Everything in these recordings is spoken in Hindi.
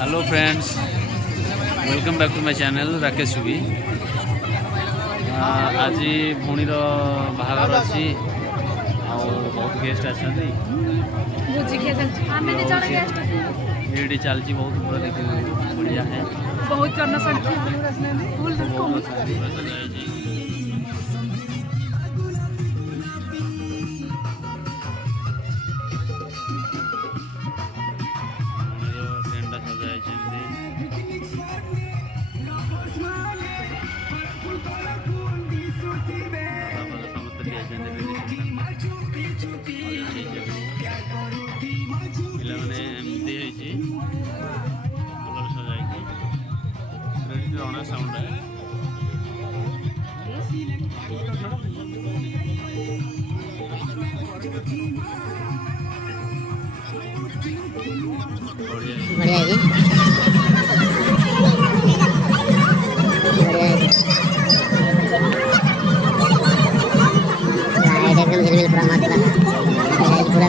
Hello friends, welcome back to my channel Rakesh Sugi. आज भूणीर बाहागर अच्छी बहुत गेस्ट अच्छा चलती बहुत पूरा देखिए बढ़िया है। बहुत जनसंख्या साउंड है बढ़िया है एकदम झिलमिल पूरा मस्त पूरा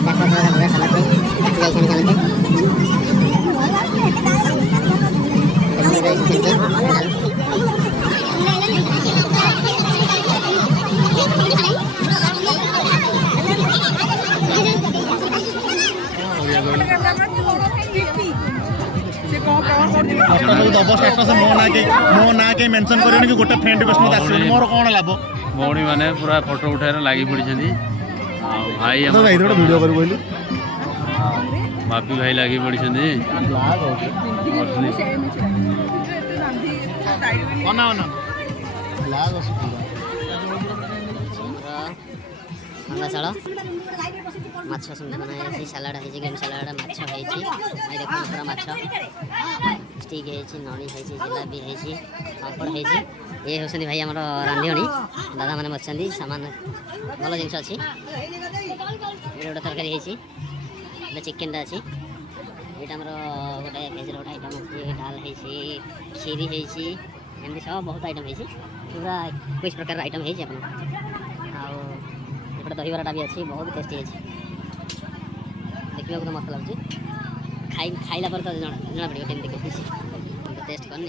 देखो पूरा समझते मो ना के मेंशन करियो कि गोटे फ्रेंड रिक्वेस्ट मत आसीबो मोर कोन लाभो भौणी माने पूरा फोटो उठाएर लागि पड़ी छथि। भाई हम भाई थोड़ा वीडियो करू बोली बापी भाई लागि पड़ी छथि। ओना ओना लाग असु मंगासाल माछ सुंदर बनाई सलाड है ग्रीन सलाड माछ है भाई देखो पूरा माछ स्टिक है नड़ी है जिलाबी है पापड़ है ये होसनी भाई हमर रांधियोनी दादा माने बचंदी सामान भलो जिंस अछि एटा तरकारी है एटा चिकन अछि एटा हमर गोटे भेज रोट आइटम अछि दाल है खीरी है एंड सब बहुत आइटम है पूरा 21 प्रकार आइटम है अपन आ दही बराटा भी अच्छी बहुत टेस्टी है देखिए तो मस्त लगे खाइला पर तो जना पड़े टेस्ट करनी।